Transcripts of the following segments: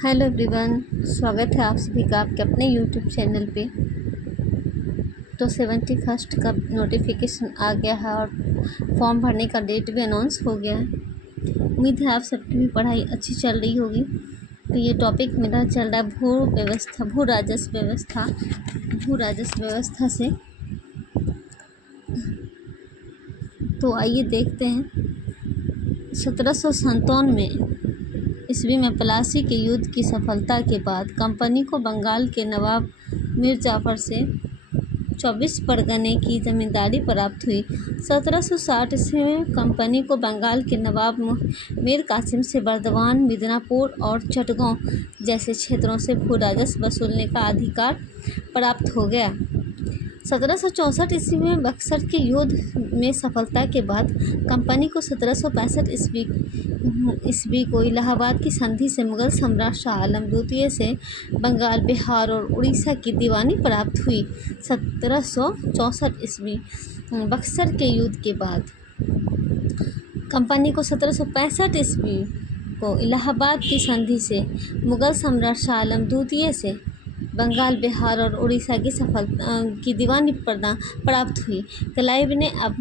Hello everyone, स्वागत है आप सभी का आपके अपने यूट्यूब चैनल पे। तो 71st का नोटिफिकेशन आ गया है और फॉर्म भरने का डेट भी अनाउंस हो गया है। उम्मीद है आप सबकी भी पढ़ाई अच्छी चल रही होगी। तो ये टॉपिक मेरा चल रहा है भू राजस्व व्यवस्था से। तो आइए देखते हैं। 1757 में ईस्वी में प्लासी के युद्ध की सफलता के बाद कंपनी को बंगाल के नवाब मीर जाफर से 24 परगने की जमींदारी प्राप्त हुई। 1760 ईस्वी में कंपनी को बंगाल के नवाब मीर कासिम से बर्दवान, मिदनापुर और चटगांव जैसे क्षेत्रों से भू राजस्व वसूलने का अधिकार प्राप्त हो गया। 1764 ईस्वी में बक्सर के युद्ध में सफलता के बाद कंपनी को 1765 ईस्वी को इलाहाबाद की संधि से मुगल सम्राट शाह आलम द्वितीय से बंगाल, बिहार और उड़ीसा की दीवानी प्राप्त हुई। 1764 ईस्वी बक्सर के युद्ध के बाद कंपनी को 1765 ईस्वी को इलाहाबाद की संधि से मुगल सम्राट शाह आलम द्वितीय से बंगाल, बिहार और उड़ीसा की दीवानी प्राप्त हुई। क्लाइव ने अब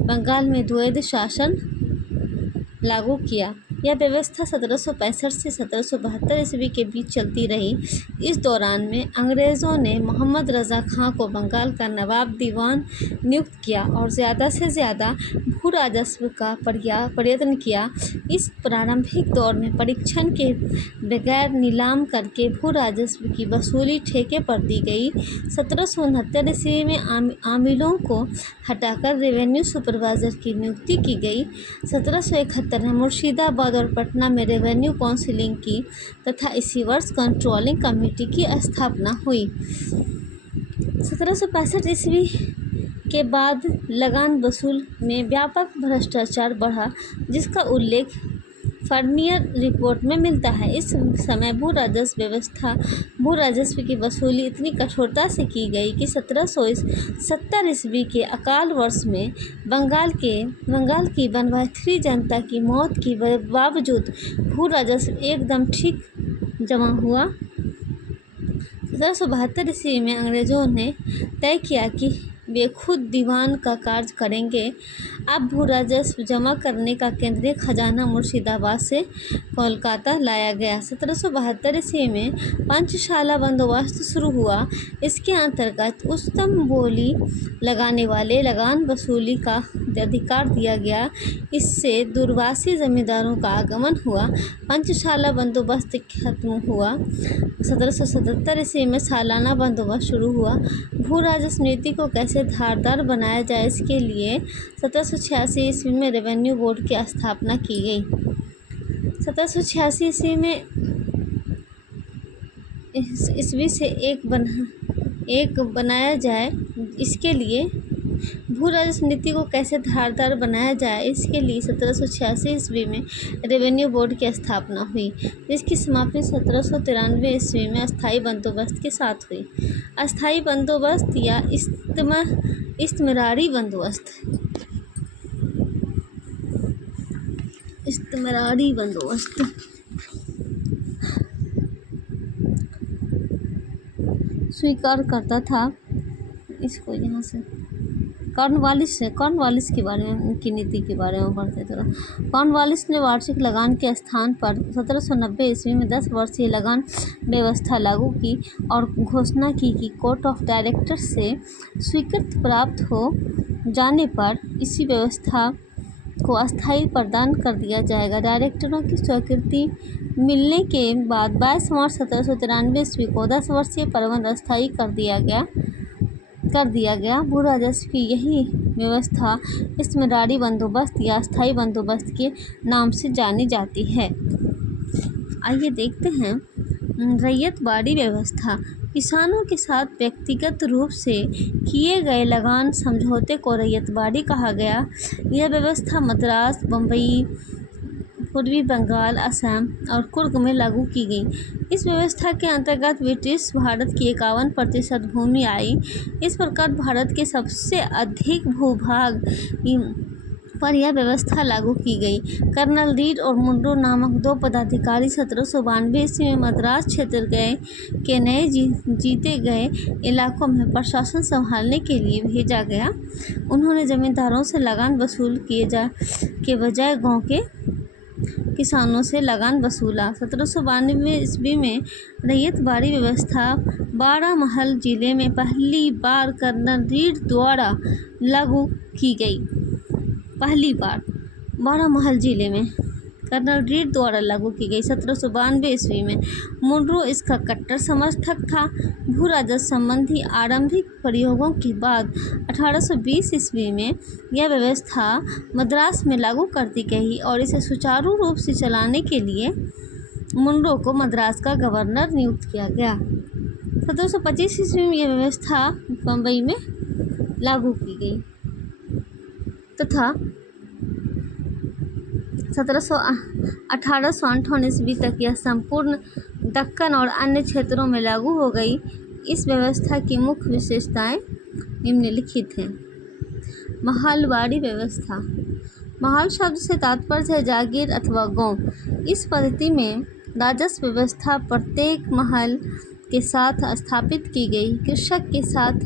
बंगाल में द्वैध शासन लागू किया। यह व्यवस्था 1765 से 1772 ईस्वी के बीच चलती रही। इस दौरान में अंग्रेज़ों ने मोहम्मद रज़ा खां को बंगाल का नवाब दीवान नियुक्त किया और ज़्यादा से ज़्यादा भू राजस्व का प्रयत्न किया। इस प्रारंभिक दौर में परीक्षण के बगैर नीलाम करके भू राजस्व की वसूली ठेके पर दी गई। 1769 ईस्वी में आमिलों को हटाकर रेवेन्यू सुपरवाइजर की नियुक्ति की गई। 1771 में मुर्शिदाबाद और पटना में रेवेन्यू काउंसिलिंग की तथा इसी वर्ष कंट्रोलिंग कमेटी की स्थापना हुई। 1765 ईस्वी के बाद लगान वसूल में व्यापक भ्रष्टाचार बढ़ा, जिसका उल्लेख फर्नियर रिपोर्ट में मिलता है। इस समय भू राजस्व की वसूली इतनी कठोरता से की गई कि 1770 ईस्वी के अकाल वर्ष में बंगाल की बनवाथरी जनता की मौत के बावजूद भू राजस्व एकदम ठीक जमा हुआ। 1772 ईस्वी में अंग्रेज़ों ने तय किया कि वे खुद दीवान का कार्य करेंगे। अब भू राजस्व जमा करने का केंद्रीय खजाना मुर्शिदाबाद से कोलकाता लाया गया। 1772 ईस्वी में पंचशाला बंदोबस्त शुरू हुआ। इसके अंतर्गत उच्चतम बोली लगाने वाले लगान वसूली का अधिकार दिया गया। इससे दूरवासी जमींदारों का आगमन हुआ। पंचशाला बंदोबस्त खत्म हुआ। 1777 ईस्वी में सालाना बंदोबस्त शुरू हुआ। भू राजस्व नीति को कैसे धारदार बनाया जाए, इसके लिए 1786 ईस्वी में रेवेन्यू बोर्ड की स्थापना की गई। 1786 ईस्वी से एक बनाया जाए, इसके लिए भू राजस्व नीति को कैसे धारदार बनाया जाए, इसके लिए 1786 ईस्वी में रेवेन्यू बोर्ड की स्थापना हुई, जिसकी समाप्ति 1793 ईस्वी में अस्थायी बंदोबस्त के साथ हुई। अस्थायी बंदोबस्त या इस्तमरारी बंदोबस्त स्वीकार करता था। इसको यहाँ से कॉर्नवालिस के बारे में की नीति के बारे में पढ़ते थे। कॉर्नवालिस ने वार्षिक लगान के स्थान पर 1790 ईस्वी में 10 वर्षीय लगान व्यवस्था लागू की और घोषणा की कि कोर्ट ऑफ डायरेक्टर्स से स्वीकृति प्राप्त हो जाने पर इसी व्यवस्था को अस्थायी प्रदान कर दिया जाएगा। डायरेक्टरों की स्वीकृति मिलने के बाद 22 मार्च 1793 ईस्वी को 10 वर्षीय प्रबंध अस्थायी कर दिया गया। भू राजस्व की यही व्यवस्था इस्तमरारी बंदोबस्त या अस्थायी बंदोबस्त के नाम से जानी जाती है। आइए देखते हैं रैयतवाड़ी व्यवस्था। किसानों के साथ व्यक्तिगत रूप से किए गए लगान समझौते को रैयतवाड़ी कहा गया। यह व्यवस्था मद्रास, बम्बई, पूर्वी बंगाल, असम और कुर्ग में लागू की गई। इस व्यवस्था के अंतर्गत ब्रिटिश भारत की 51% भूमि आई। इस प्रकार भारत के सबसे अधिक भूभाग पर यह व्यवस्था लागू की गई। कर्नल रीड और मुनरो नामक दो पदाधिकारी 1792 ईस्वी में मद्रास क्षेत्र के नए जीते गए इलाकों में प्रशासन संभालने के लिए भेजा गया। उन्होंने जमींदारों से लगान वसूल के बजाय गांव के किसानों से लगान वसूला। 1792 ईस्वी में रैयतवाड़ी व्यवस्था बारामहल जिले में पहली बार कर्नल रीड द्वारा लागू की गई। पहली बार बारामहल जिले में कर्नल रीड द्वारा लागू की गई 1792 ईस्वी में। मुनरो इसका कट्टर समर्थक था। भू राजस्व संबंधी आरंभिक प्रयोगों के बाद 1820 ईस्वी में यह व्यवस्था मद्रास में लागू कर दी गई और इसे सुचारू रूप से चलाने के लिए मुनरो को मद्रास का गवर्नर नियुक्त किया गया। 1725 ईस्वी में यह व्यवस्था बम्बई में लागू की गई तथा 1858 ईस्वी तक यह संपूर्ण दक्कन और अन्य क्षेत्रों में लागू हो गई। इस व्यवस्था की मुख्य विशेषताएं निम्नलिखित हैं। महलवाड़ी व्यवस्था। महल शब्द से तात्पर्य है जागीर अथवा गांव। इस पद्धति में राजस्व व्यवस्था प्रत्येक महल के साथ स्थापित की गई। कृषक के साथ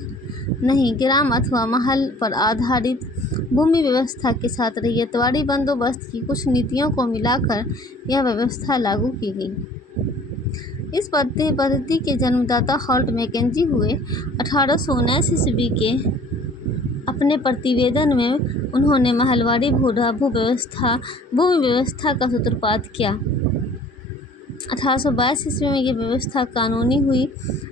नहीं, ग्राम अथवा महल पर आधारित भूमि व्यवस्था के साथ रैयतवाड़ी बंदोबस्त की कुछ नीतियों को मिलाकर यह व्यवस्था लागू की गई। इस पद्धति के जन्मदाता हॉल्ट मैकेंजी हुए। 1819 ईस्वी के अपने प्रतिवेदन में उन्होंने महलवाड़ी भूमि व्यवस्था का सूत्रपात किया। 1822 ईस्वी में यह व्यवस्था कानूनी हुई।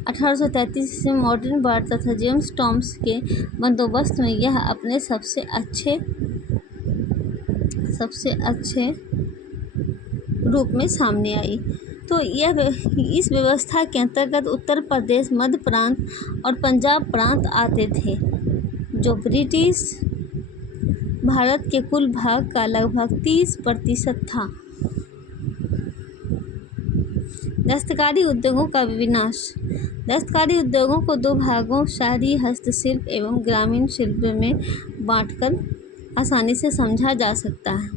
1833 ईस्वी में मॉर्टिन बार्ट तथा जेम्स टॉम्स के बंदोबस्त में यह अपने सबसे अच्छे रूप में सामने आई। तो इस व्यवस्था के अंतर्गत उत्तर प्रदेश, मध्य प्रांत और पंजाब प्रांत आते थे, जो ब्रिटिश भारत के कुल भाग का लगभग 30% था। दस्तकारी उद्योगों का विनाश। दस्तकारी उद्योगों को दो भागों, शहरी हस्तशिल्प एवं ग्रामीण शिल्प में बांटकर आसानी से समझा जा सकता है।